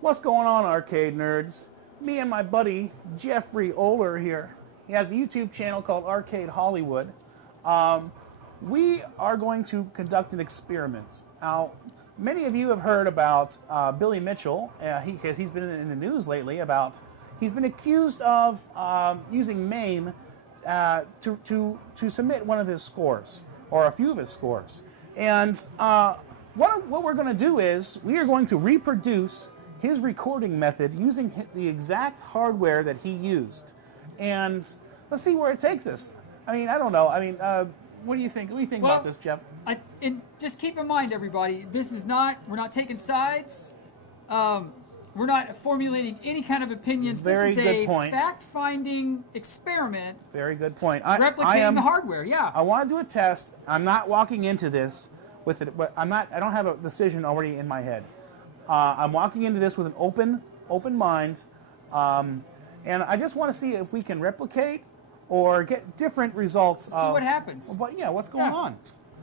What's going on, arcade nerds? Me and my buddy Jeffrey Oler here. He has a YouTube channel called Arcade Hollywood. We are going to conduct an experiment. Now, many of you have heard about Billy Mitchell, because he's been in the news lately about, he's been accused of using MAME to submit one of his scores, or a few of his scores. And what we're going to do is, we are going to reproduce his recording method using the exact hardware that he used. And let's see where it takes us. I mean, I don't know. I mean, what do you think? What do you think about this, Jeff? Just keep in mind, everybody, this is not, we're not taking sides. We're not formulating any kind of opinions. Very this is good a point. Fact-finding experiment. Very good point. Replicating the hardware, yeah. I want to do a test. I'm not walking into this with it, but I don't have a decision already in my head. I'm walking into this with an open mind, and I just want to see if we can replicate or get different results. See what happens. But yeah, what's going on?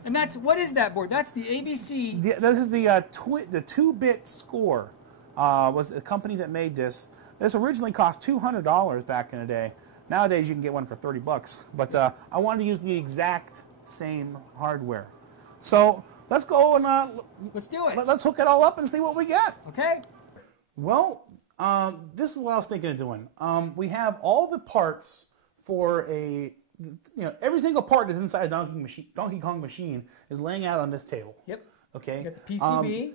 And what is that board? That's the ABC. This is the 2-bit score. Was the company that made this. This originally cost $200 back in the day. Nowadays you can get one for 30 bucks. But I wanted to use the exact same hardware. So let's go and let's do it. Let's hook it all up and see what we get. Okay. Well, this is what I was thinking of doing. We have all the parts for every single part that's inside a Donkey Kong machine is laying out on this table. Yep. Okay. You got the PCB.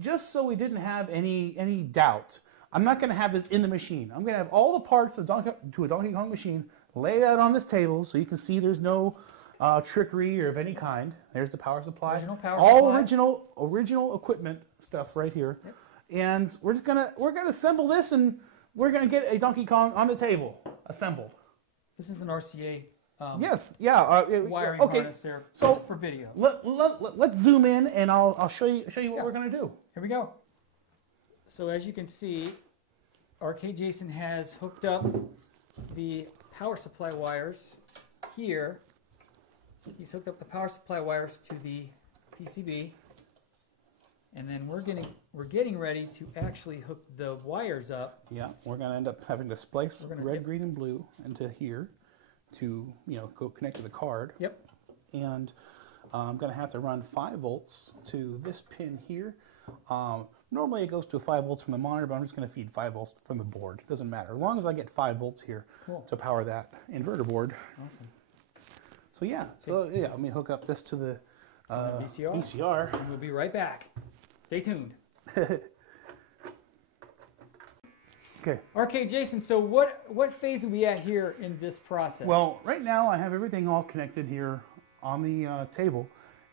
Just so we didn't have any doubt, I'm not going to have this in the machine. I'm going to have all the parts of to a Donkey Kong machine laid out on this table, so you can see there's no trickery or of any kind. There's the power supply. All original equipment stuff right here. Yep. And we're gonna assemble this, and we're gonna get a Donkey Kong on the table assembled. This is an RCA. Yes, yeah. Wiring okay. harness there for video. Let's zoom in, and I'll show you what we're gonna do. Here we go. So as you can see, Arcade Jason has hooked up the power supply wires here. He's hooked up the power supply wires to the PCB, and then we're getting ready to actually hook the wires up. Yeah, we're gonna end up having to splice red, green, and blue into here to go connect to the card. Yep. And I'm gonna have to run 5 volts to this pin here. Normally it goes to 5 volts from the monitor, but I'm just gonna feed 5 volts from the board. It doesn't matter, as long as I get 5 volts here to power that inverter board. Awesome. So yeah, let me hook up this to the VCR. And we'll be right back. Stay tuned. Okay. Arcade Jason, so what phase are we at here in this process? Well, right now I have everything all connected here on the table,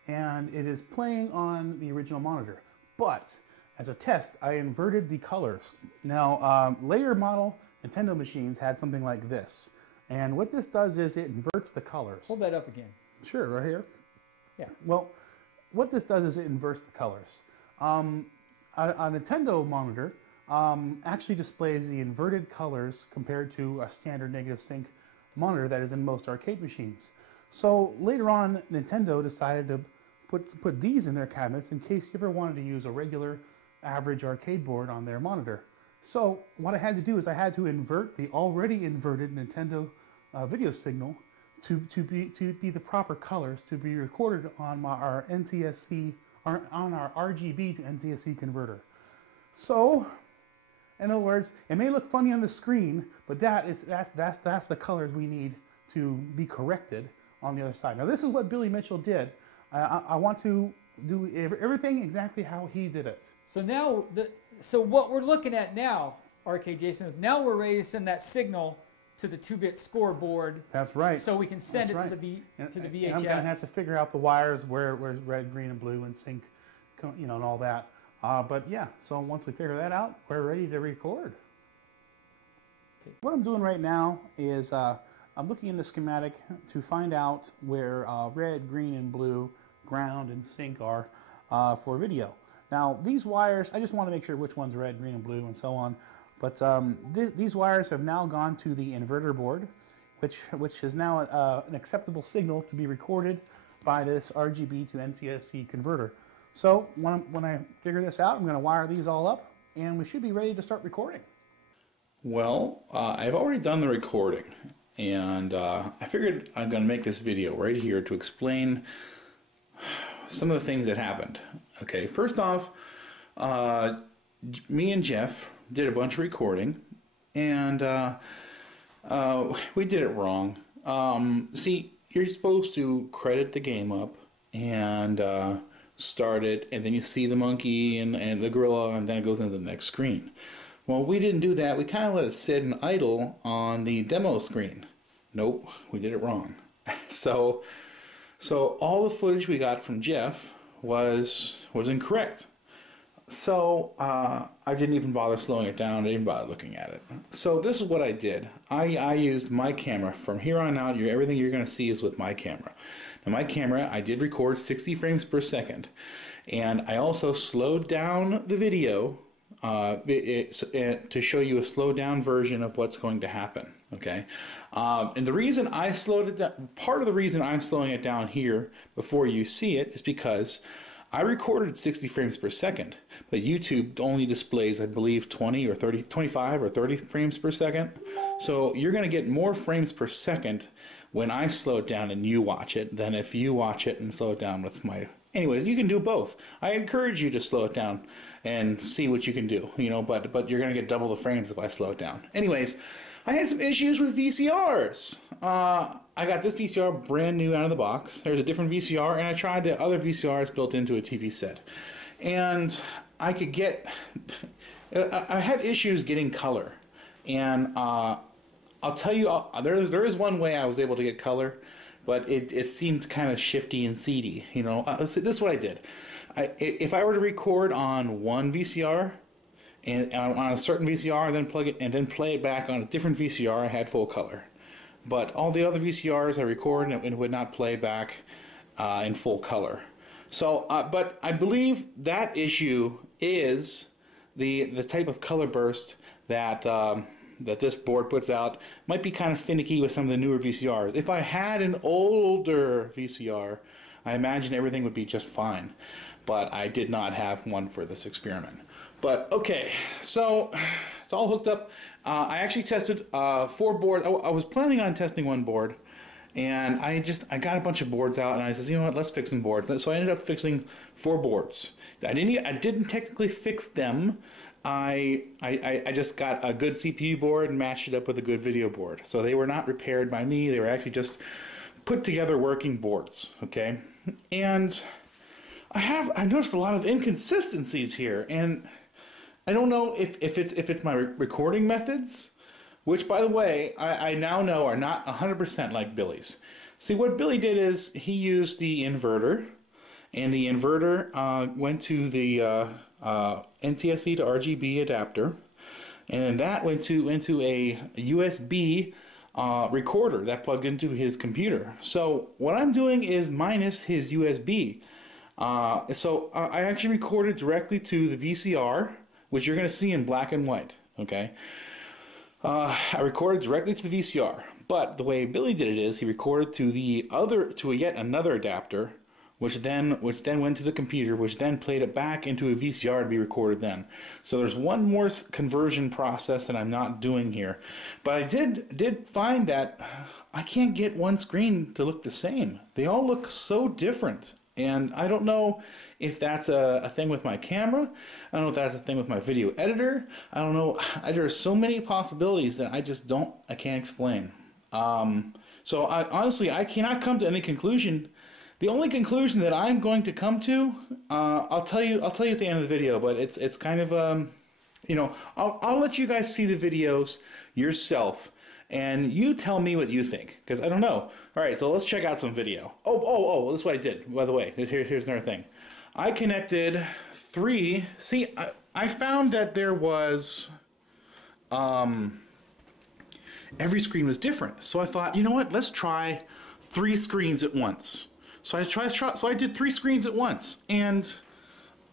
and it is playing on the original monitor. But as a test, I inverted the colors. Now, later model Nintendo machines had something like this. And what this does is it inverts the colors. Hold that up again. Sure, right here. Yeah. Well, what this does is it inverts the colors. A Nintendo monitor actually displays the inverted colors compared to a standard negative sync monitor that is in most arcade machines. So later on, Nintendo decided to put these in their cabinets in case you ever wanted to use a regular average arcade board on their monitor. So what I had to do is I had to invert the already inverted Nintendo video signal to be the proper colors to be recorded on our NTSC on our RGB to NTSC converter. So, in other words, it may look funny on the screen, but that's the colors we need to be corrected on the other side. Now this is what Billy Mitchell did. I want to do everything exactly how he did it. So now, so what we're looking at now, Arcade Jason, is now we're ready to send that signal to the 2-bit scoreboard. That's right. So we can send it to the VHS. And I'm going to have to figure out the wires where's red, green, and blue, and sync, and all that. But yeah, so once we figure that out, we're ready to record. Okay. What I'm doing right now is I'm looking in the schematic to find out where red, green, and blue, ground, and sync are for video. Now these wires, I just want to make sure which one's red, green, and blue, and so on. But these wires have now gone to the inverter board, which is now an acceptable signal to be recorded by this RGB to NTSC converter. So when I figure this out, I'm going to wire these all up and we should be ready to start recording. Well, I've already done the recording, and I figured I'm going to make this video right here to explain some of the things that happened. Okay, first off, me and Jeff did a bunch of recording, and we did it wrong. See, you're supposed to credit the game up and start it, and then you see the monkey and the gorilla, and then it goes into the next screen. Well, we didn't do that. We kind of let it sit and idle on the demo screen. Nope, we did it wrong. So all the footage we got from Jeff was incorrect. So I didn't even bother slowing it down. I didn't bother looking at it. So this is what I did. I used my camera. From here on out, everything you're going to see is with my camera. Now my camera, I did record 60 frames per second. And I also slowed down the video to show you a slowed down version of what's going to happen. Okay, and the reason I slowed it down, part of the reason I'm slowing it down here before you see it, is because I recorded 60 frames per second, but YouTube only displays, I believe, 20 or 30, 25 or 30 frames per second. So you're going to get more frames per second when I slow it down and you watch it than if you watch it and slow it down with my... Anyways, you can do both. I encourage you to slow it down and see what you can do, you know, but you're going to get double the frames if I slow it down. Anyways, I had some issues with VCRs. I got this VCR brand new out of the box. There's a different VCR, and I tried the other VCRs built into a TV set. And I could get... I had issues getting color. And I'll tell you, there is one way I was able to get color, but it seemed kind of shifty and seedy, you know. This is what I did. If I were to record on one VCR, and on a certain VCR, then plug it and then play it back on a different VCR, I had full color. But all the other VCRs I record and it would not play back in full color. So, but I believe that issue is the type of color burst that that this board puts out. Might be kind of finicky with some of the newer VCRs. If I had an older VCR, I imagine everything would be just fine. But I did not have one for this experiment. But okay, so it's all hooked up. I actually tested 4 boards. I was planning on testing 1 board, and I got a bunch of boards out, and I said, you know what, let's fix some boards. So I ended up fixing 4 boards. I didn't technically fix them. I just got a good CPU board and matched it up with a good video board. So they were not repaired by me. They were actually just put together working boards. Okay, and I noticed a lot of inconsistencies here, and I don't know if it's my recording methods, which, by the way, I now know are not 100% like Billy's. See, what Billy did is he used the inverter, and the inverter went to the NTSC to RGB adapter, and that went into a USB recorder that plugged into his computer. So what I'm doing is minus his USB. So I actually recorded directly to the VCR, which you're going to see in black and white. Okay, I recorded directly to the VCR, but the way Billy did it is he recorded to yet another adapter, which then went to the computer, which then played it back into a VCR to be recorded then. So there's one more conversion process that I'm not doing here, but I did find that I can't get one screen to look the same. They all look so different. And I don't know if that's a thing with my camera. I don't know if that's a thing with my video editor. I don't know. There are so many possibilities that I can't explain. So honestly, I cannot come to any conclusion. The only conclusion that I'm going to come to, I'll tell you at the end of the video. But it's kind of you know, I'll let you guys see the videos yourself. And you tell me what you think, because I don't know. All right, so let's check out some video. Oh, this is what I did, by the way. Here's another thing. I connected 3. See, I found that there was... every screen was different. So I thought, you know what? Let's try 3 screens at once. So I did 3 screens at once, and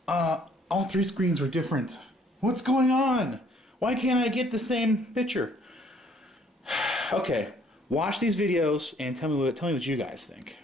all 3 screens were different. What's going on? Why can't I get the same picture? Okay, watch these videos and tell me what you guys think.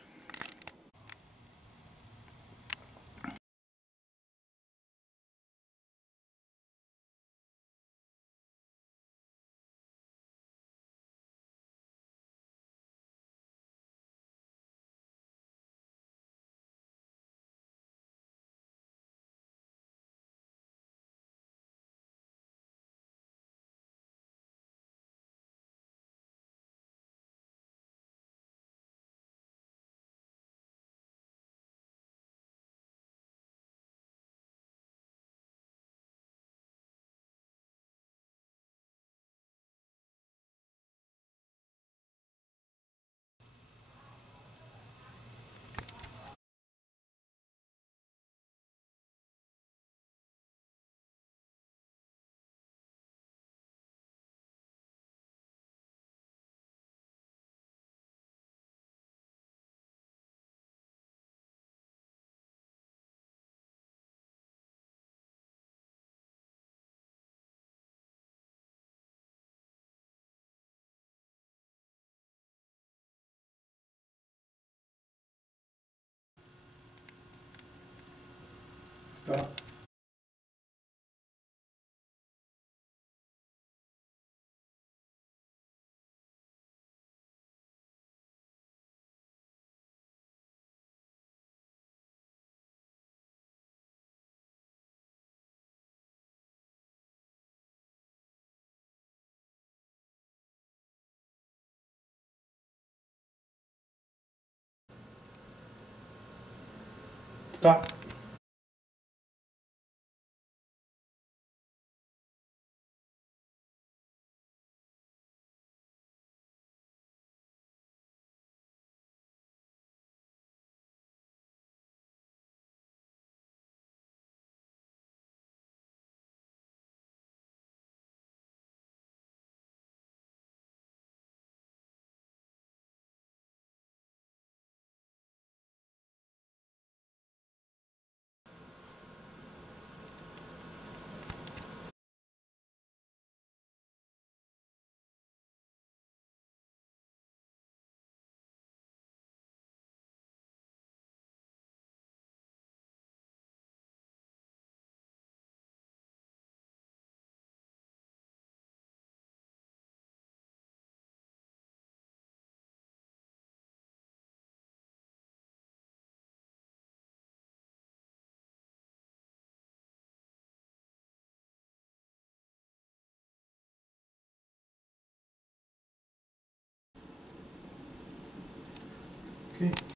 Stop. Stop. Okay.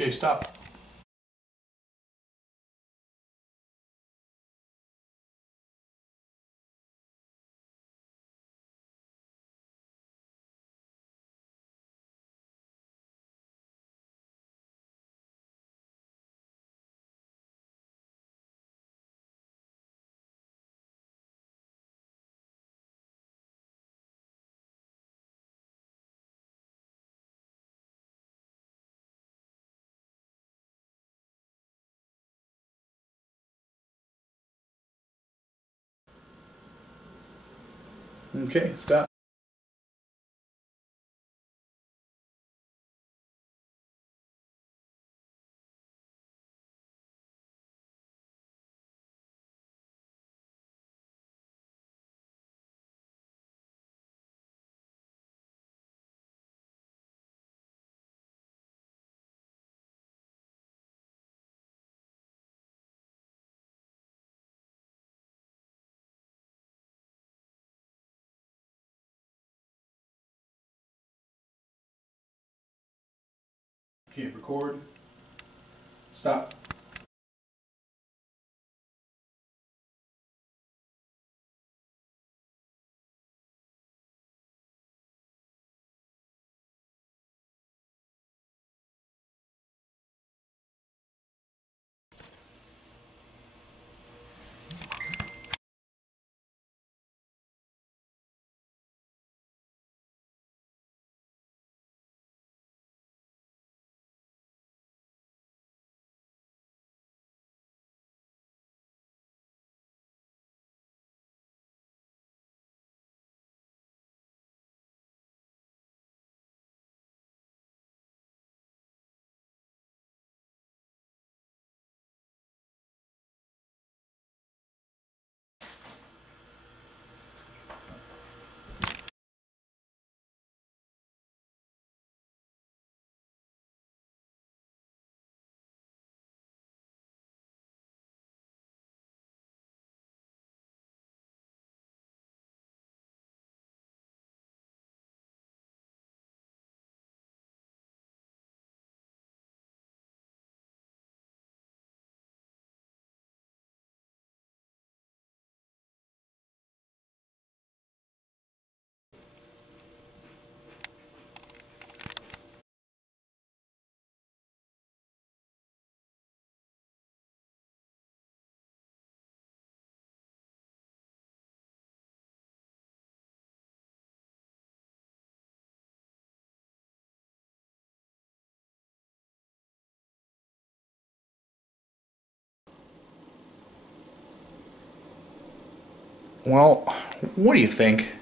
Okay, stop. Okay, stop. Okay, record. Stop. Well, what do you think?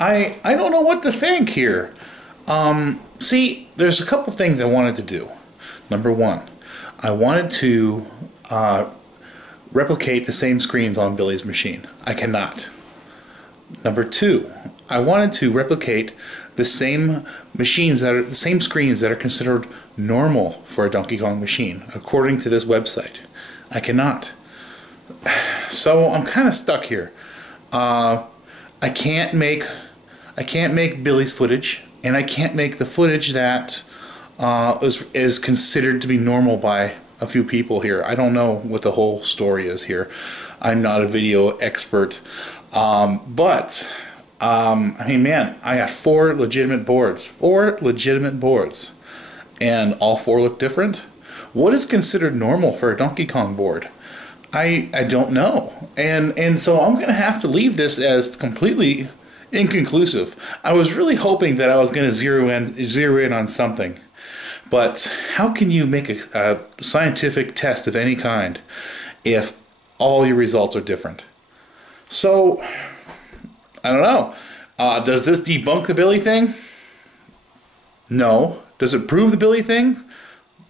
I don't know what to think here. See, there's a couple things I wanted to do. Number one, I wanted to replicate the same screens on Billy's machine. I cannot. Number two, I wanted to replicate the same machines that are the same screens that are considered normal for a Donkey Kong machine, according to this website. I cannot. So I'm kind of stuck here. I can't make Billy's footage, and I can't make the footage that is considered to be normal by a few people here. I don't know what the whole story is here. I'm not a video expert, but I mean, man, I got 4 legitimate boards, and all 4 look different. What is considered normal for a Donkey Kong board? I don't know, and so I'm gonna have to leave this as completely inconclusive. I was really hoping that I was gonna zero in on something, but how can you make a scientific test of any kind if all your results are different? So I don't know. Does this debunk the Billy thing? No. Does it prove the Billy thing?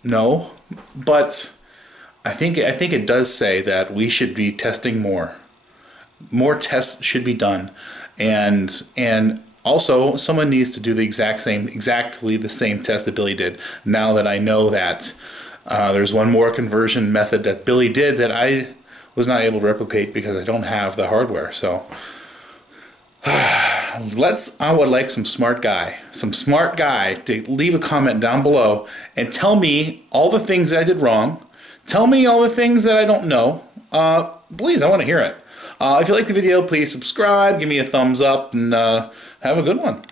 No. But I think it does say that we should be testing more. More tests should be done, and also someone needs to do exactly the same test that Billy did. Now that I know that there's one more conversion method that Billy did that I was not able to replicate because I don't have the hardware. So I would like some smart guy to leave a comment down below and tell me all the things that I did wrong. Tell me all the things that I don't know. Please, I want to hear it. If you like the video, please subscribe, give me a thumbs up, and have a good one.